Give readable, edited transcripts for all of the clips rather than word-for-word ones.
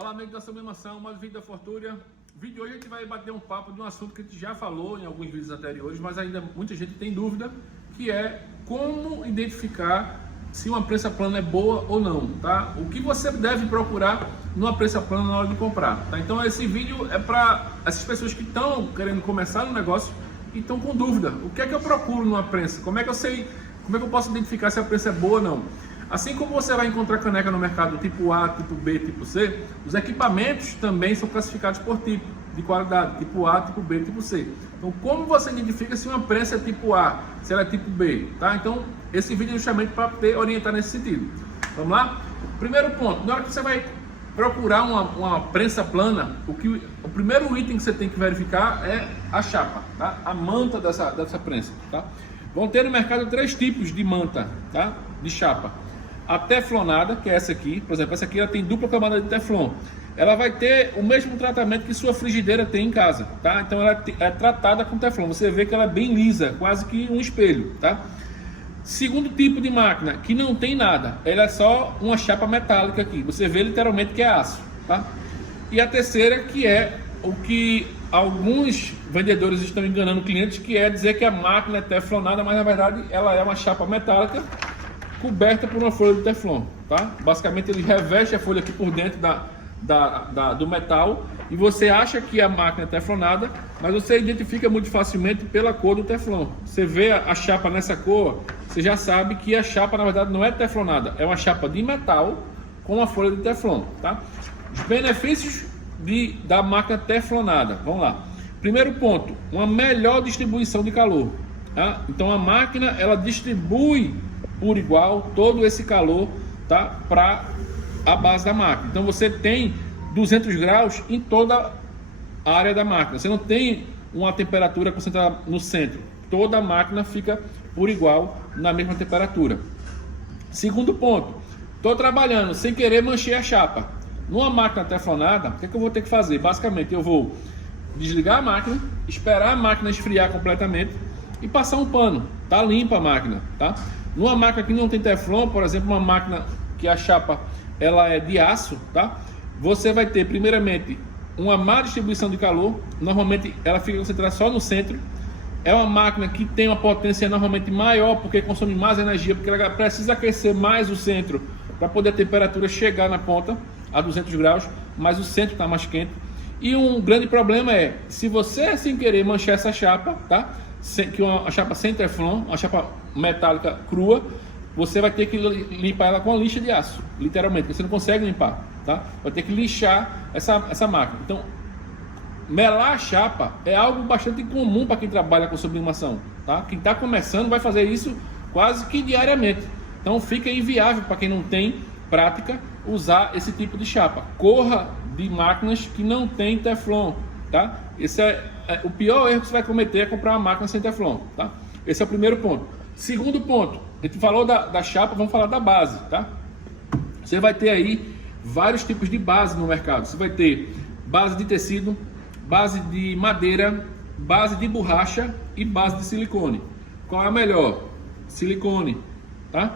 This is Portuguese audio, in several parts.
Olá, amigo da Sublimação, mais um vídeo da Fortúria. No vídeo de hoje a gente vai bater um papo de um assunto que a gente já falou em alguns vídeos anteriores, mas ainda muita gente tem dúvida, que é como identificar se uma prensa plana é boa ou não, tá? O que você deve procurar numa prensa plana na hora de comprar, tá? Então esse vídeo é para essas pessoas que estão querendo começar no negócio e estão com dúvida. O que é que eu procuro numa prensa? Como é que eu sei, como é que eu posso identificar se a prensa é boa ou não? Assim como você vai encontrar caneca no mercado tipo A, tipo B, tipo C, os equipamentos também são classificados por tipo de qualidade, tipo A, tipo B, tipo C. Então, como você identifica se uma prensa é tipo A, se ela é tipo B, tá? Então, esse vídeo é justamente para orientar nesse sentido. Vamos lá? Primeiro ponto, na hora que você vai procurar uma prensa plana, o primeiro item que você tem que verificar é a chapa, tá? A manta dessa prensa, tá? Vão ter no mercado três tipos de manta, tá? De chapa. A teflonada, que é essa aqui, por exemplo, essa aqui ela tem dupla camada de teflon. Ela vai ter o mesmo tratamento que sua frigideira tem em casa, tá? Então ela é tratada com teflon. Você vê que ela é bem lisa, quase que um espelho, tá? Segundo tipo de máquina, que não tem nada, ela é só uma chapa metálica aqui. Você vê literalmente que é aço, tá? E a terceira, que é o que alguns vendedores estão enganando clientes, que é dizer que a máquina é teflonada, mas na verdade ela é uma chapa metálica coberta por uma folha de teflon, tá? Basicamente ele reveste a folha aqui por dentro do metal e você acha que a máquina é teflonada, mas você identifica muito facilmente pela cor do teflon. Você vê a chapa nessa cor, você já sabe que a chapa na verdade não é teflonada, é uma chapa de metal com uma folha de teflon, tá? Os benefícios da máquina teflonada, vamos lá. Primeiro ponto, uma melhor distribuição de calor, tá? Então a máquina ela distribui por igual todo esse calor, tá, para a base da máquina. Então você tem 200 graus em toda a área da máquina. Você não tem uma temperatura concentrada no centro. Toda a máquina fica por igual na mesma temperatura. Segundo ponto, estou trabalhando sem querer manchar a chapa. Numa máquina teflonada, o que eu vou ter que fazer? Basicamente eu vou desligar a máquina, esperar a máquina esfriar completamente e passar um pano. Tá limpa a máquina, tá? Numa máquina que não tem teflon, por exemplo, uma máquina que a chapa ela é de aço, tá? Você vai ter primeiramente uma má distribuição de calor, normalmente ela fica concentrada só no centro. É uma máquina que tem uma potência normalmente maior, porque consome mais energia, porque ela precisa aquecer mais o centro para poder a temperatura chegar na ponta a 200 graus, mas o centro está mais quente. E um grande problema é, se você sem querer manchar essa chapa, tá? Que uma chapa sem teflon, uma chapa metálica crua, você vai ter que limpar ela com a lixa de aço, literalmente, você não consegue limpar, tá? Vai ter que lixar essa máquina. Então, melar a chapa é algo bastante comum para quem trabalha com sublimação, tá? Quem está começando vai fazer isso quase que diariamente. Então, fica inviável para quem não tem prática usar esse tipo de chapa. Corra de máquinas que não tem teflon, tá? Esse é o pior erro que você vai cometer, é comprar uma máquina sem teflon, tá? Esse é o primeiro ponto. Segundo ponto, a gente falou da chapa, vamos falar da base, tá? Você vai ter aí vários tipos de base no mercado. Você vai ter base de tecido, base de madeira, base de borracha e base de silicone. Qual é a melhor? Silicone, tá?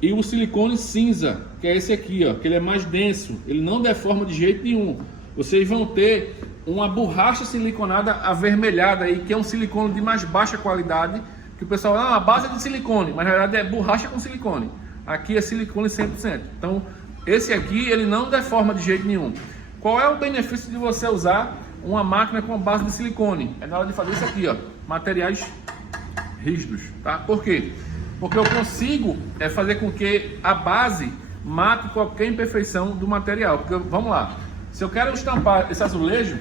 E o silicone cinza, que é esse aqui, ó, que ele é mais denso, ele não deforma de jeito nenhum. Vocês vão ter uma borracha siliconada avermelhada aí, que é um silicone de mais baixa qualidade, que o pessoal, a base é de silicone, mas na verdade é borracha com silicone. Aqui é silicone 100%. Então, esse aqui, ele não deforma de jeito nenhum. Qual é o benefício de você usar uma máquina com base de silicone? É na hora de fazer isso aqui, ó, materiais rígidos, tá? Por quê? Porque eu consigo fazer com que a base mate qualquer imperfeição do material. Porque, vamos lá, se eu quero estampar esse azulejo,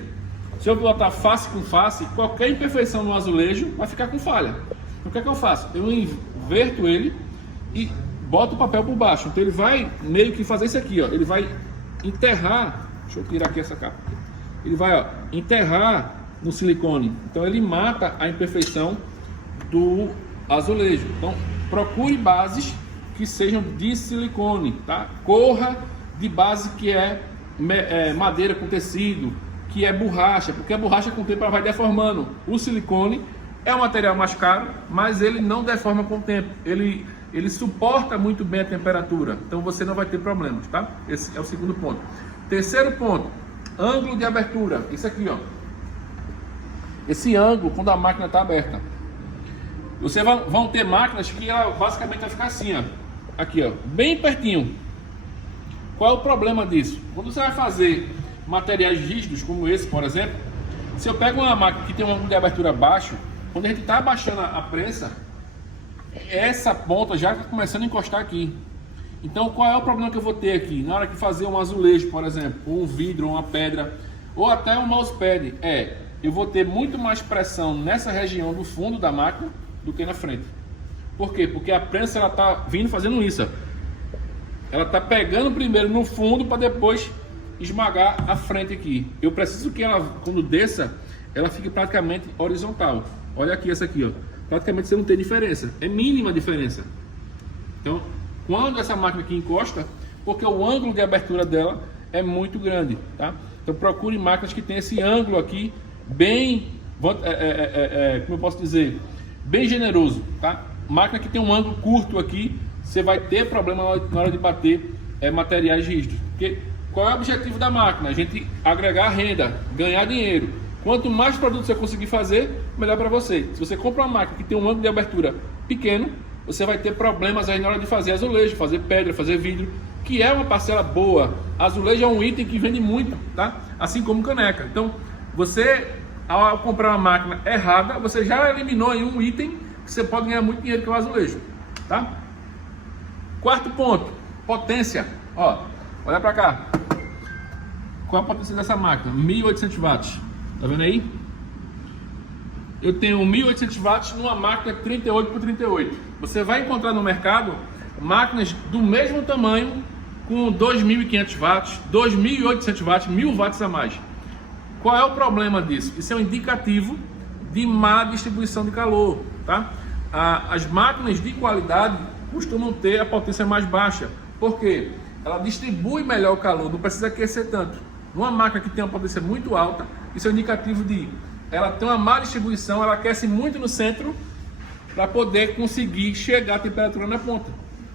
se eu botar face com face, qualquer imperfeição no azulejo vai ficar com falha. Então, o que é que eu faço? Eu inverto ele e boto o papel por baixo. Então ele vai meio que fazer isso aqui, ó. Ele vai enterrar, deixa eu tirar aqui essa capa. Ele vai, ó, enterrar no silicone. Então ele mata a imperfeição do azulejo. Então procure bases que sejam de silicone, tá? Corra de base que é madeira com tecido, que é borracha, porque a borracha com o tempo ela vai deformando. O silicone é um material mais caro, mas ele não deforma com o tempo. Ele ele suporta muito bem a temperatura, então você não vai ter problemas, tá? Esse é o segundo ponto. Terceiro ponto, ângulo de abertura, isso aqui, ó. Esse ângulo, quando a máquina está aberta. Você vão ter máquinas que ela basicamente vai ficar assim, ó. Aqui, ó, bem pertinho. Qual é o problema disso? Quando você vai fazer materiais rígidos, como esse, por exemplo, se eu pego uma máquina que tem um ângulo de abertura baixo, quando a gente está abaixando a prensa, essa ponta já está começando a encostar aqui. Então, qual é o problema que eu vou ter aqui? Na hora de fazer um azulejo, por exemplo, ou um vidro, ou uma pedra, ou até um mousepad, eu vou ter muito mais pressão nessa região do fundo da máquina do que na frente. Por quê? Porque a prensa ela está vindo fazendo isso, ó. Ela está pegando primeiro no fundo para depois esmagar a frente aqui. Eu preciso que ela, quando desça, ela fique praticamente horizontal. Olha aqui essa aqui, ó. Praticamente você não tem diferença, é mínima a diferença. Então, quando essa máquina aqui encosta, porque o ângulo de abertura dela é muito grande, tá? Então procure máquinas que tem esse ângulo aqui bem, como eu posso dizer, bem generoso, tá? Máquina que tem um ângulo curto aqui, você vai ter problema na hora de bater materiais rígidos. Porque qual é o objetivo da máquina? A gente agregar renda, ganhar dinheiro. Quanto mais produtos você conseguir fazer, melhor para você. Se você compra uma máquina que tem um ângulo de abertura pequeno, você vai ter problemas aí na hora de fazer azulejo, fazer pedra, fazer vidro, que é uma parcela boa. Azulejo é um item que vende muito, tá? Assim como caneca. Então, você, ao comprar uma máquina errada, você já eliminou aí um item que você pode ganhar muito dinheiro, que é o azulejo, tá? Quarto ponto, potência. Ó, olha para cá. Qual a potência dessa máquina? 1800 watts. Tá vendo aí? Eu tenho 1800 watts numa máquina 38 por 38. Você vai encontrar no mercado máquinas do mesmo tamanho com 2500 watts, 2800 watts, 1000 watts a mais. Qual é o problema disso? Isso é um indicativo de má distribuição de calor, tá? As máquinas de qualidade costumam ter a potência mais baixa. Por quê? Ela distribui melhor o calor, não precisa aquecer tanto. Numa máquina que tem uma potência muito alta, isso é um indicativo de ela tem uma má distribuição, ela aquece muito no centro para poder conseguir chegar à temperatura na ponta,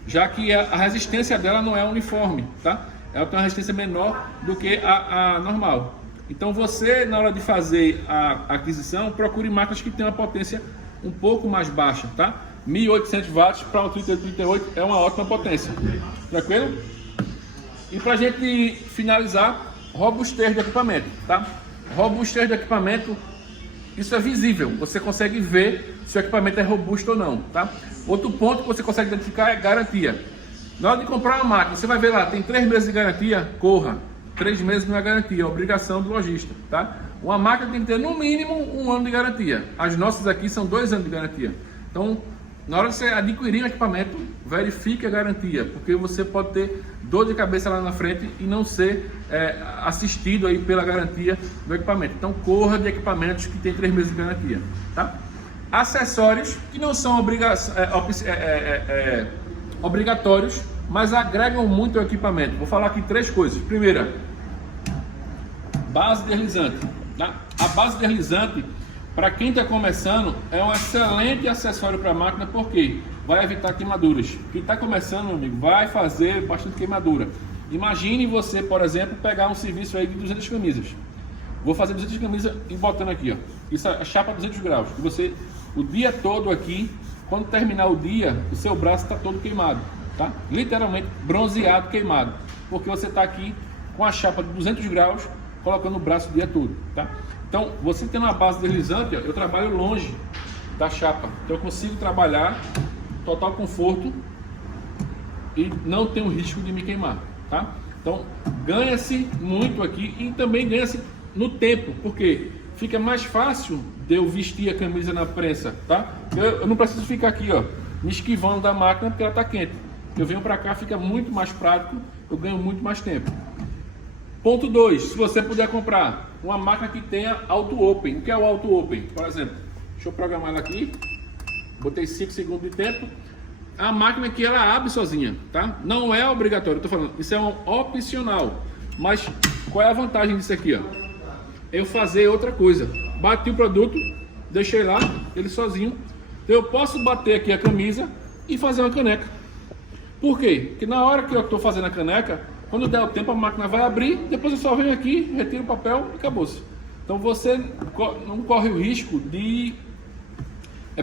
já que a resistência dela não é uniforme, tá? Ela tem uma resistência menor do que a normal. Então você, na hora de fazer a aquisição, procure máquinas que tenham uma potência um pouco mais baixa, tá? 1800 watts para um 38 é uma ótima potência, tranquilo? E para a gente finalizar, robustez do equipamento, tá? Robustez do equipamento, isso é visível, você consegue ver se o equipamento é robusto ou não, tá? Outro ponto que você consegue identificar é garantia. Na hora de comprar uma máquina, você vai ver lá, tem 3 meses de garantia, corra. 3 meses não é garantia, é obrigação do lojista, tá? Uma máquina tem que ter no mínimo 1 ano de garantia. As nossas aqui são 2 anos de garantia. Então, na hora de você adquirir um equipamento, verifique a garantia, porque você pode ter dor de cabeça lá na frente e não ser assistido aí pela garantia do equipamento. Então, corra de equipamentos que tem 3 meses de garantia, tá? Acessórios que não são obrigatórios, mas agregam muito ao equipamento. Vou falar aqui 3 coisas. Primeira, base deslizante, tá? A base deslizante, para quem está começando, é um excelente acessório para a máquina, porque vai evitar queimaduras. Quem está começando, meu amigo, vai fazer bastante queimadura. Imagine você, por exemplo, pegar um serviço aí de 200 camisas. Vou fazer 200 camisas e botando aqui, ó. Isso é chapa 200 graus. E você, o dia todo aqui, quando terminar o dia, o seu braço está todo queimado, tá? Literalmente bronzeado, queimado. Porque você está aqui com a chapa de 200 graus, colocando o braço o dia todo, tá? Então, você tendo uma base deslizante, ó, eu trabalho longe da chapa. Então, eu consigo trabalhar total conforto e não tenho risco de me queimar, tá? Então, ganha-se muito aqui e também ganha-se no tempo, porque fica mais fácil de eu vestir a camisa na prensa, tá? Eu não preciso ficar aqui, ó, me esquivando da máquina porque ela está quente. Eu venho para cá, fica muito mais prático, eu ganho muito mais tempo. Ponto 2, se você puder comprar uma máquina que tenha auto open. O que é o auto open? Por exemplo, deixa eu programar ela aqui, botei 5 segundos de tempo. A máquina que ela abre sozinha, tá? Não é obrigatório, eu tô falando, isso é um opcional. Mas qual é a vantagem disso aqui, ó? Eu fazer outra coisa. Bati o produto, deixei lá, ele sozinho. Então eu posso bater aqui a camisa e fazer uma caneca. Por quê? Porque na hora que eu estou fazendo a caneca, quando der o tempo a máquina vai abrir, depois eu só venho aqui, retiro o papel e acabou-se. Então você não corre o risco de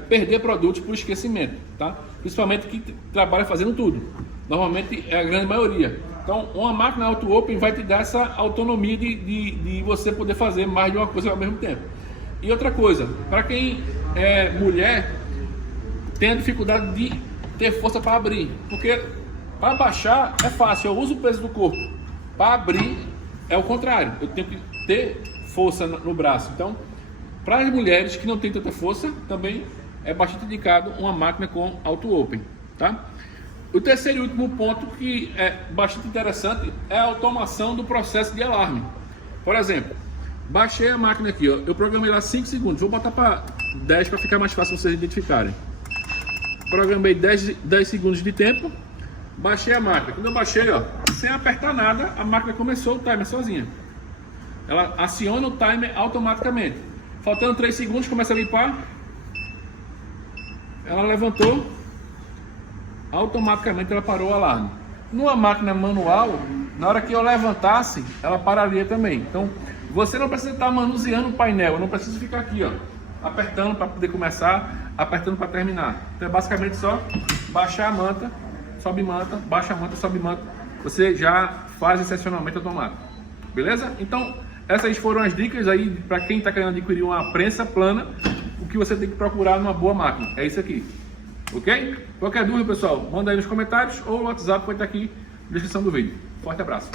perder produtos por esquecimento, tá? Principalmente que trabalha fazendo tudo. Normalmente é a grande maioria. Então uma máquina auto-open vai te dar essa autonomia de você poder fazer mais de uma coisa ao mesmo tempo. E outra coisa, para quem é mulher, tem a dificuldade de ter força para abrir, porque para baixar é fácil, eu uso o peso do corpo. Para abrir é o contrário, eu tenho que ter força no braço. Então, para as mulheres que não têm tanta força, também é bastante indicado uma máquina com auto-open, tá? O terceiro e último ponto que é bastante interessante é a automação do processo de alarme. Por exemplo, baixei a máquina aqui, ó, eu programei lá 5 segundos, vou botar para 10 para ficar mais fácil vocês identificarem. Programei 10 segundos de tempo, baixei a máquina. Quando eu baixei, ó, sem apertar nada, a máquina começou o timer sozinha. Ela aciona o timer automaticamente. Faltando 3 segundos, começa a limpar. Ela levantou, automaticamente ela parou o alarme. Numa máquina manual, na hora que eu levantasse, ela pararia também. Então, você não precisa estar manuseando o painel, eu não preciso ficar aqui, ó, apertando para poder começar, apertando para terminar. Então é basicamente só baixar a manta, sobe manta, baixa a manta, sobe manta. Você já faz esse acionamento automático. Beleza? Então, essas foram as dicas aí para quem está querendo adquirir uma prensa plana, o que você tem que procurar numa boa máquina. É isso aqui. Ok? Qualquer dúvida, pessoal, manda aí nos comentários ou o WhatsApp vai estar aqui na descrição do vídeo. Forte abraço.